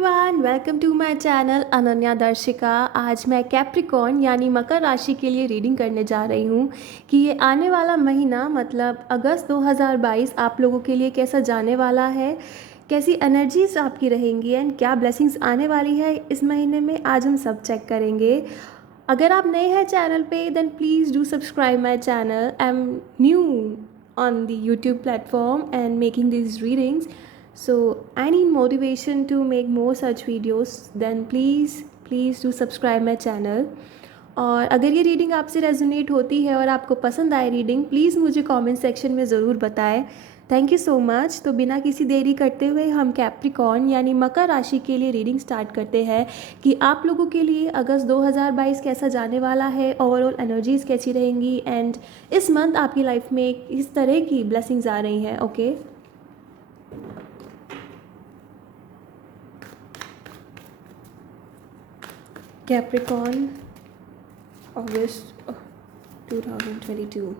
Everyone, welcome to my channel Ananya Darshika. आज मैं Capricorn यानी मकर राशि के लिए रीडिंग करने जा रही हूँ कि ये आने वाला महीना मतलब अगस्त 2022 आप लोगों के लिए कैसा जाने वाला है, कैसी एनर्जीज आपकी रहेंगी एंड क्या ब्लेसिंग्स आने वाली है इस महीने में। आज हम सब चेक करेंगे। अगर आप नए हैं चैनल पे then please do subscribe my channel. I am new on the YouTube platform and making these readings. So I need motivation to make more such videos. Then please do subscribe my channel. और अगर ये reading आपसे resonate होती है और आपको पसंद आए रीडिंग, प्लीज़ मुझे कमेंट सेक्शन में ज़रूर बताएं। Thank you so much. तो बिना किसी देरी करते हुए हम कैप्रिकॉर्न यानी मकर राशि के लिए रीडिंग स्टार्ट करते हैं कि आप लोगों के लिए अगस्त 2022 कैसा जाने वाला है, ओवरऑल एनर्जीज कैसी रहेंगी एंड इस मंथ आपकी लाइफ में इस तरह की ब्लेसिंग्स आ रही हैं। ओके, कैप्रिकॉर्न अगस्त 2022।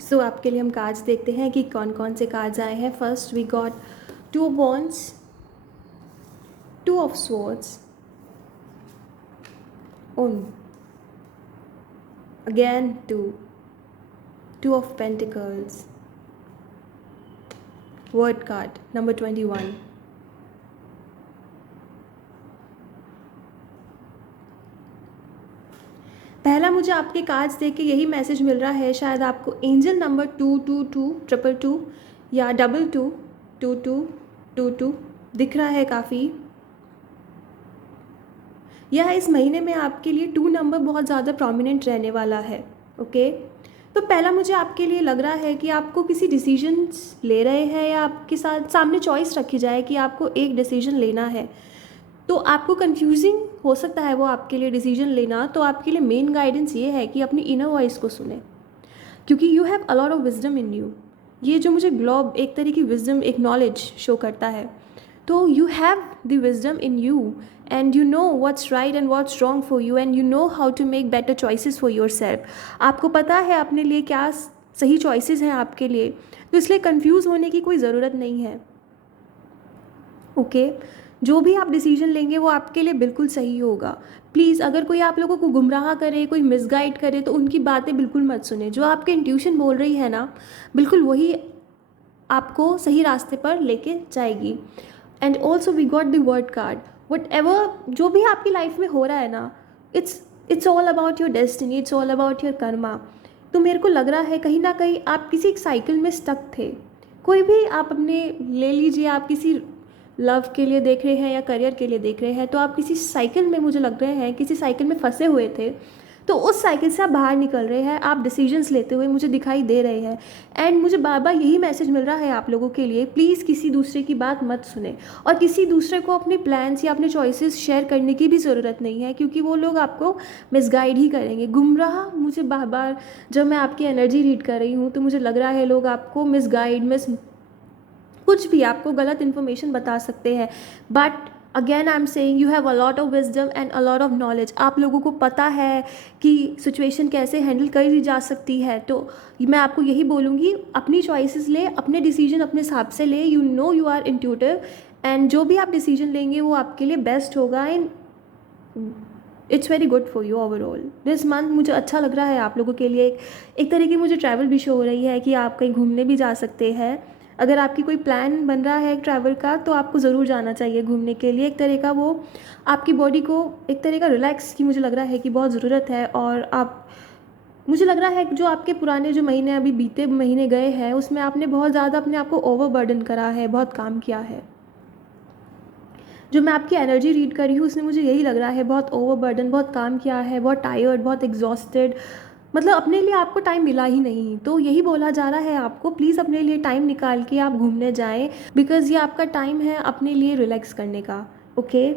सो आपके लिए हम कार्ड्स देखते हैं कि कौन कौन से कार्ड्स आए हैं। First we got two of wands, two of swords, again two of pentacles, world card number 21। पहला मुझे आपके कार्ड्स देख के यही मैसेज मिल रहा है, शायद आपको एंजल नंबर 22222 या 222222 दिख रहा है काफ़ी। यह इस महीने में आपके लिए 2 नंबर बहुत ज़्यादा प्रोमिनेंट रहने वाला है। ओके, तो पहला मुझे आपके लिए लग रहा है कि आपको किसी डिसीजंस ले रहे हैं या आपके साथ सामने चॉइस रखी जाए कि आपको एक डिसीजन लेना है, तो आपको कंफ्यूजिंग हो सकता है वो आपके लिए डिसीजन लेना। तो आपके लिए मेन गाइडेंस ये है कि अपनी इनर वॉइस को सुने, क्योंकि you have a lot of wisdom in you. ये जो मुझे ग्लोब एक तरह की विजडम, एक नॉलेज शो करता है। तो you have the wisdom in you and you know what's right and what's wrong for you and you know how to make better choices for yourself. आपको पता है अपने लिए क्या सही चॉइसेस हैं आपके लिए, तो इसलिए कंफ्यूज होने की कोई ज़रूरत नहीं है। ओके, जो भी आप डिसीजन लेंगे वो आपके लिए बिल्कुल सही होगा। प्लीज़, अगर कोई आप लोगों को गुमराह करे, कोई मिसगाइड करे, तो उनकी बातें बिल्कुल मत सुने। जो आपके इंट्यूशन बोल रही है ना, बिल्कुल वही आपको सही रास्ते पर लेके जाएगी। And also we got the world card. Whatever जो भी आपकी लाइफ में हो रहा है ना, it's all about your destiny, it's all about your karma. तो मेरे को लग रहा है कहीं ना कहीं आप किसी एक साइकिल में स्टक थे। कोई भी आप अपने ले लीजिए, आप किसी लव के लिए देख रहे हैं या करियर के लिए देख रहे हैं, तो आप किसी साइकिल में, मुझे लग रहे हैं किसी साइकिल में फंसे हुए थे। तो उस साइकिल से आप बाहर निकल रहे हैं, आप डिसीजंस लेते हुए मुझे दिखाई दे रहे हैं। एंड मुझे बार बार यही मैसेज मिल रहा है आप लोगों के लिए, प्लीज़ किसी दूसरे की बात मत सुने और किसी दूसरे को अपने प्लान्स या अपने चॉइसेस शेयर करने की भी ज़रूरत नहीं है, क्योंकि वो लोग आपको मिसगाइड ही करेंगे। गुमराह, मुझे बार बार जब मैं आपकी एनर्जी रीड कर रही हूँ तो मुझे लग रहा है लोग आपको मिसगाइड, कुछ भी आपको गलत इन्फॉर्मेशन बता सकते हैं। But again I am saying you have a lot of wisdom and a lot of knowledge. आप लोगों को पता है कि सिचुएशन कैसे हैंडल करी जा सकती है। तो मैं आपको यही बोलूँगी, अपनी चॉइसेस ले, अपने डिसीजन अपने हिसाब से ले। You know you are intuitive and जो भी आप डिसीजन लेंगे वो आपके लिए बेस्ट होगा and it's very good for you overall. This month मुझे अच्छा लग रहा है आप लोगों के लिए। एक तरह की मुझे ट्रैवल भी शो हो रही है कि आप कहीं घूमने भी जा सकते हैं। अगर आपकी कोई प्लान बन रहा है ट्रैवल का, तो आपको ज़रूर जाना चाहिए घूमने के लिए। एक तरह का वो आपकी बॉडी को एक तरह का रिलैक्स की मुझे लग रहा है कि बहुत ज़रूरत है। और आप, मुझे लग रहा है कि जो आपके पुराने जो महीने अभी बीते महीने गए हैं उसमें आपने बहुत ज़्यादा अपने आप को ओवरबर्डन करा है, बहुत काम किया है। जो मैं आपकी एनर्जी रीड कर रही हूँ उसमें मुझे यही लग रहा है, बहुत ओवरबर्डन, बहुत काम किया है, बहुत टायर्ड, बहुत एग्जॉस्टेड। मतलब अपने लिए आपको टाइम मिला ही नहीं, तो यही बोला जा रहा है आपको, प्लीज़ अपने लिए टाइम निकाल के आप घूमने जाएं, बिकॉज़ ये आपका टाइम है अपने लिए रिलैक्स करने का। ओके।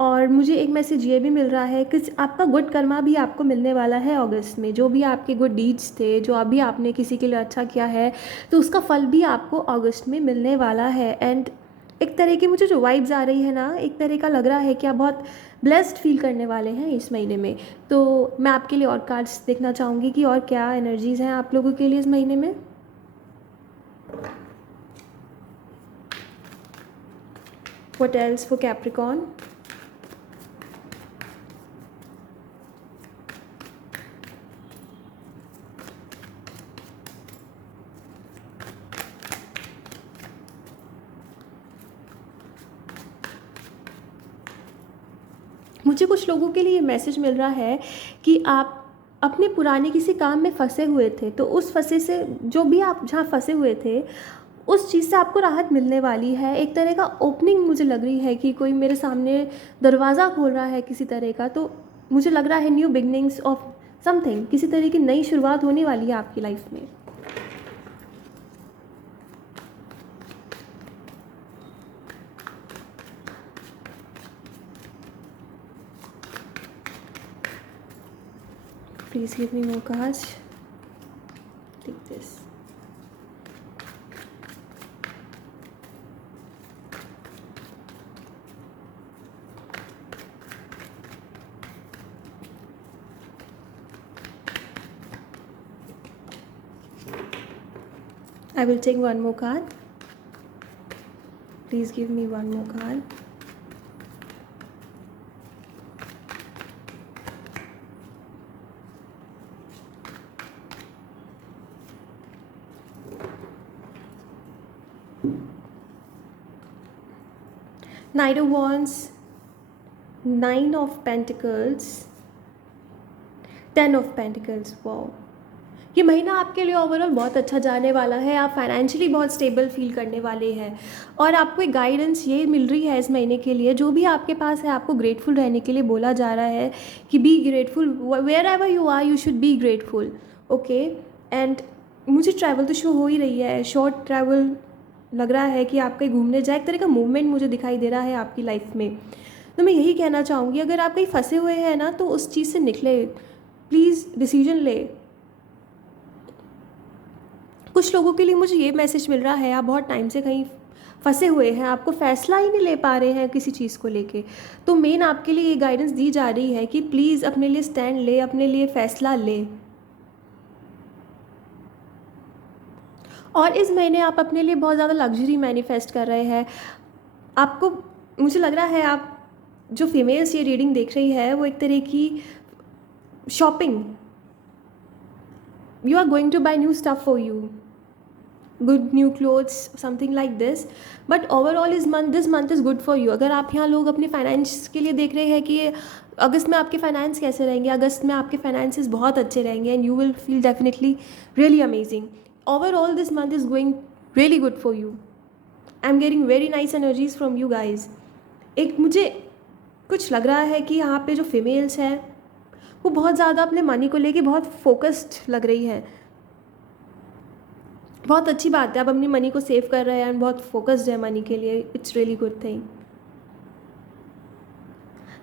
और मुझे एक मैसेज ये भी मिल रहा है कि आपका गुड कर्मा भी आपको मिलने वाला है अगस्त में। जो भी आपके गुड डीड्स थे, जो अभी आपने किसी के लिए अच्छा किया है, तो उसका फल भी आपको अगस्त में मिलने वाला है। एंड एक तरह की मुझे जो वाइब्स आ रही है ना, एक तरह का लग रहा है कि आप बहुत ब्लेस्ड फील करने वाले हैं इस महीने में। तो मैं आपके लिए और कार्ड्स देखना चाहूँगी कि और क्या एनर्जीज़ हैं आप लोगों के लिए इस महीने में। What else for Capricorn. मुझे कुछ लोगों के लिए ये मैसेज मिल रहा है कि आप अपने पुराने किसी काम में फंसे हुए थे, तो उस फंसे से, जो भी आप जहाँ फंसे हुए थे, उस चीज़ से आपको राहत मिलने वाली है। एक तरह का ओपनिंग मुझे लग रही है कि कोई मेरे सामने दरवाज़ा खोल रहा है किसी तरह का। तो मुझे लग रहा है न्यू बिगनिंग्स ऑफ समथिंग, किसी तरह की नई शुरुआत होने वाली है आपकी लाइफ में। Please give me more cards. Take this. I will take one more card. Please give me one more card. Knight of Wands, Nine of Pentacles, Ten of Pentacles. Wow, ये महीना आपके लिए ओवरऑल बहुत अच्छा जाने वाला है। आप फाइनेंशियली बहुत स्टेबल फील करने वाले हैं, और आपको एक गाइडेंस ये मिल रही है इस महीने के लिए। जो भी आपके पास है, आपको ग्रेटफुल रहने के लिए बोला जा रहा है कि be grateful, wherever you are you should be grateful. Okay. And मुझे ट्रैवल तो शो हो ही रही है, शॉर्ट ट्रैवल लग रहा है कि आप कहीं घूमने जाए, एक तरह का मूवमेंट मुझे दिखाई दे रहा है आपकी लाइफ में। तो मैं यही कहना चाहूँगी, अगर आप कहीं फंसे हुए हैं ना, तो उस चीज़ से निकले, प्लीज़ डिसीजन ले। कुछ लोगों के लिए मुझे ये मैसेज मिल रहा है, आप बहुत टाइम से कहीं फंसे हुए हैं, आपको फ़ैसला ही नहीं ले पा रहे हैं किसी चीज़ को लेके। तो मेन आपके लिए ये गाइडेंस दी जा रही है कि प्लीज़ अपने लिए स्टैंड ले, अपने लिए फ़ैसला ले। और इस महीने आप अपने लिए बहुत ज़्यादा लग्जरी मैनिफेस्ट कर रहे हैं। आपको, मुझे लग रहा है, आप जो फीमेल्स ये रीडिंग देख रही है, वो एक तरह की shopping, you are going to buy new stuff for you, good new clothes, something like this. But overall this month is good for you. अगर आप यहाँ लोग अपने फाइनेंस के लिए देख रहे हैं कि अगस्त में आपके फाइनेंस कैसे रहेंगे, अगस्त में आपके फाइनेंसेस बहुत अच्छे रहेंगे, and you will feel definitely really amazing. Overall this month is going really good for you. I am getting very nice energies from you guys. एक मुझे कुछ लग रहा है कि यहाँ पे जो फीमेल्स हैं, वो बहुत ज़्यादा अपने मनी को लेके बहुत फोकस्ड लग रही है। बहुत अच्छी बात है, आप अपनी मनी को सेव कर रहे हैं एंड बहुत फोकस्ड है मनी के लिए। It's really good thing.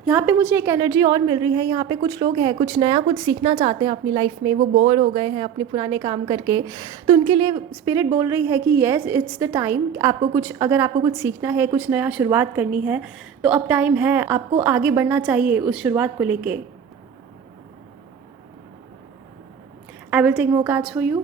यहाँ पे मुझे एक एनर्जी और मिल रही है। यहाँ पे कुछ लोग हैं, कुछ नया कुछ सीखना चाहते हैं अपनी लाइफ में, वो बोर हो गए हैं अपने पुराने काम करके, तो उनके लिए स्पिरिट बोल रही है कि येस, इट्स द टाइम। आपको कुछ, अगर आपको कुछ सीखना है, कुछ नया शुरुआत करनी है, तो अब टाइम है, आपको आगे बढ़ना चाहिए उस शुरुआत को लेके। I will take more cards for you.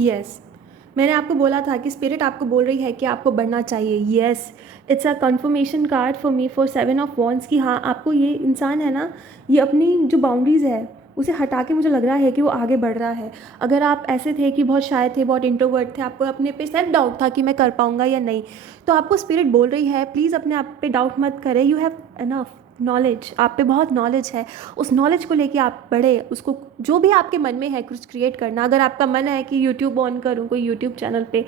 Yes, मैंने आपको बोला था कि स्पिरिट आपको बोल रही है कि आपको बढ़ना चाहिए। Yes, it's a conformation card for me for 7 of wands कि हाँ, आपको, ये इंसान है ना, ये अपनी जो बाउंड्रीज़ है उसे हटा के मुझे लग रहा है कि वो आगे बढ़ रहा है। अगर आप ऐसे थे कि बहुत शाय थे, बहुत इंट्रोवर्ट थे, आपको अपने पे सेल्फ डाउट था कि मैं कर पाऊँगा या नहीं, तो आपको स्पिरिट बोल रही है प्लीज़ अपने आप पे डाउट मत करें, यू हैव इनफ नॉलेज, आप पे बहुत नॉलेज है। उस नॉलेज को लेके आप बढ़े, उसको जो भी आपके मन में है कुछ क्रिएट करना। अगर आपका मन है कि यूट्यूब ऑन करूँ, कोई यूट्यूब चैनल पे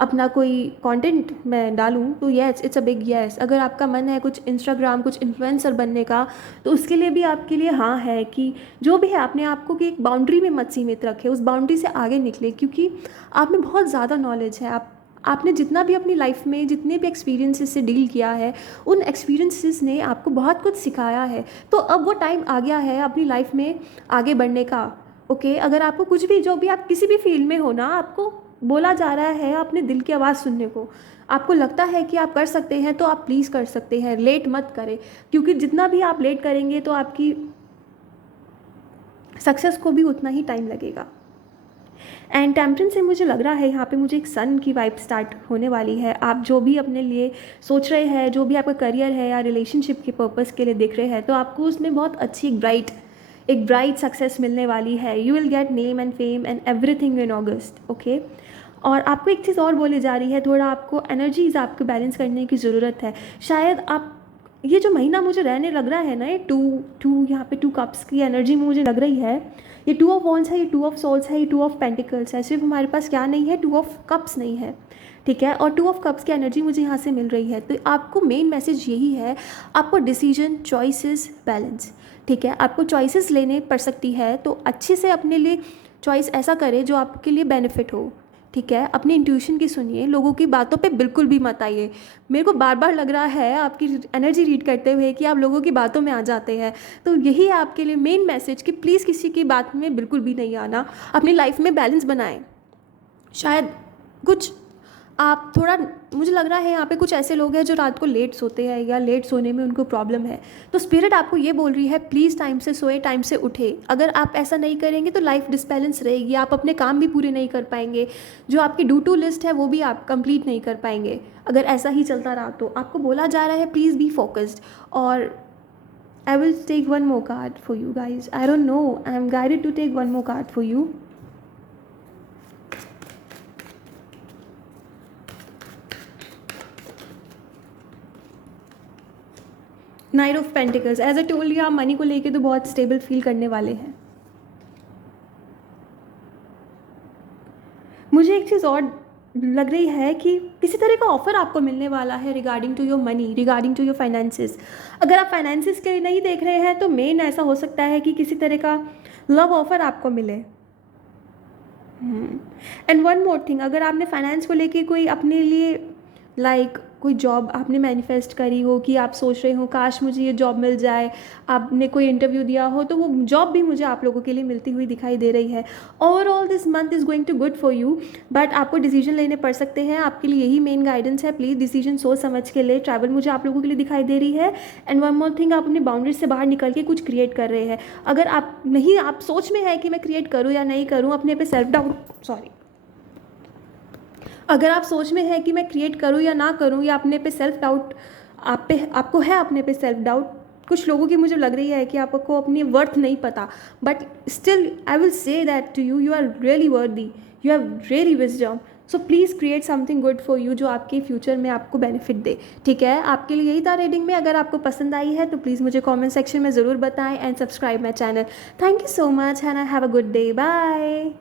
अपना कोई कंटेंट मैं डालूँ, तो yes, it's a big yes. अगर आपका मन है कुछ इंस्टाग्राम, कुछ इन्फ्लुएंसर बनने का, तो उसके लिए भी आपके लिए हाँ है कि जो भी है अपने आप को कि एक बाउंड्री में मत सीमित रखें, उस बाउंड्री से आगे निकले, क्योंकि आप में बहुत ज़्यादा नॉलेज है। आपने जितना भी अपनी लाइफ में जितने भी एक्सपीरियंसेस से डील किया है, उन एक्सपीरियंसेस ने आपको बहुत कुछ सिखाया है। तो अब वो टाइम आ गया है अपनी लाइफ में आगे बढ़ने का। ओके, अगर आपको कुछ भी, जो भी आप किसी भी फील्ड में हो ना, आपको बोला जा रहा है अपने दिल की आवाज़ सुनने को, आपको लगता है कि आप कर सकते हैं, तो आप प्लीज़ कर सकते हैं। लेट मत करें, क्योंकि जितना भी आप लेट करेंगे तो आपकी सक्सेस को भी उतना ही टाइम लगेगा। एंड टेम्परेंस से मुझे लग रहा है यहाँ पे मुझे एक सन की वाइब स्टार्ट होने वाली है। आप जो भी अपने लिए सोच रहे हैं, जो भी आपका करियर है या रिलेशनशिप के पर्पस के लिए देख रहे हैं, तो आपको उसमें बहुत अच्छी एक ब्राइट सक्सेस मिलने वाली है। You will get name and fame and everything in August. Okay, और आपको एक चीज़ और बोली जा रही है, थोड़ा आपको एनर्जीज आपको बैलेंस करने की ज़रूरत है। शायद आप ये जो महीना मुझे रहने लग रहा है ना, ये टू यहाँ पे 2 कप्स की एनर्जी मुझे लग रही है, ये 2 ऑफ वॉन्ड्स है, ये 2 ऑफ सोल्स है, ये 2 ऑफ पेंटिकल्स है। सिर्फ हमारे पास क्या नहीं है, 2 ऑफ कप्स नहीं है, ठीक है। और 2 ऑफ कप्स की एनर्जी मुझे यहाँ से मिल रही है। तो आपको मेन मैसेज यही है, आपको डिसीजन, चॉइसेस, बैलेंस, ठीक है। आपको चॉइसेस लेने पड़ सकती है, तो अच्छे से अपने लिए चॉइस ऐसा करें जो आपके लिए बेनिफिट हो, ठीक है। अपनी इंट्यूशन की सुनिए, लोगों की बातों पे बिल्कुल भी मत आइए। मेरे को बार बार लग रहा है आपकी एनर्जी रीड करते हुए कि आप लोगों की बातों में आ जाते हैं। तो यही है आपके लिए मेन मैसेज कि प्लीज़ किसी की बात में बिल्कुल भी नहीं आना, अपनी लाइफ में बैलेंस बनाएं। शायद कुछ आप थोड़ा, मुझे लग रहा है यहाँ पे कुछ ऐसे लोग हैं जो रात को लेट सोते हैं या लेट सोने में उनको प्रॉब्लम है, तो स्पिरिट आपको ये बोल रही है प्लीज़ टाइम से सोए, टाइम से उठे। अगर आप ऐसा नहीं करेंगे तो लाइफ डिसबैलेंस रहेगी, आप अपने काम भी पूरे नहीं कर पाएंगे, जो आपकी डू टू लिस्ट है वो भी आप कंप्लीट नहीं कर पाएंगे अगर ऐसा ही चलता रहा। तो आपको बोला जा रहा है प्लीज़ बी फोकस्ड। और I will take one more card for you guys. I don't know, I am guided to take one more card for you. Knight of pentacles, as a told you, आप money को लेके तो बहुत stable feel करने वाले हैं। मुझे एक चीज़ और लग रही है कि किसी तरह का ऑफर आपको मिलने वाला है regarding to your money, regarding to your finances. अगर आप फाइनेंसेस के लिए नहीं देख रहे हैं, तो मेन ऐसा हो सकता है कि किसी तरह का लव ऑफर आपको मिले। एंड वन मोर थिंग, अगर आपने फाइनेंस को लेके कोई अपने लिए कोई जॉब आपने मैनिफेस्ट करी हो कि आप सोच रहे हो काश मुझे ये जॉब मिल जाए, आपने कोई इंटरव्यू दिया हो, तो वो जॉब भी मुझे आप लोगों के लिए मिलती हुई दिखाई दे रही है। Overall this month is going to good for you, but आपको डिसीजन लेने पड़ सकते हैं। आपके लिए यही मेन गाइडेंस है, प्लीज़ डिसीजन सोच समझ के ले। ट्रैवल मुझे आप लोगों के लिए दिखाई दे रही है। एंड वन मोर थिंग, आप अपनी बाउंड्रीज से बाहर निकल के कुछ क्रिएट कर रहे हैं। अगर आप सोच में है कि मैं क्रिएट करूँ या नहीं करूँ, अपने पे सेल्फ डाउट, अगर आप सोच में है कि मैं क्रिएट करूँ या ना करूँ, या अपने पे सेल्फ डाउट आपको है, अपने पे सेल्फ डाउट, कुछ लोगों की मुझे लग रही है कि आपको अपनी वर्थ नहीं पता, but still I will say that to you, you are really worthy, you have really wisdom. So please create something good for you जो आपके फ्यूचर में आपको बेनिफिट दे, ठीक है। आपके लिए यही था रीडिंग में। अगर आपको पसंद आई है तो प्लीज़ मुझे कमेंट सेक्शन में ज़रूर बताएं and subscribe my channel. Thank you so much and I have a good day, bye.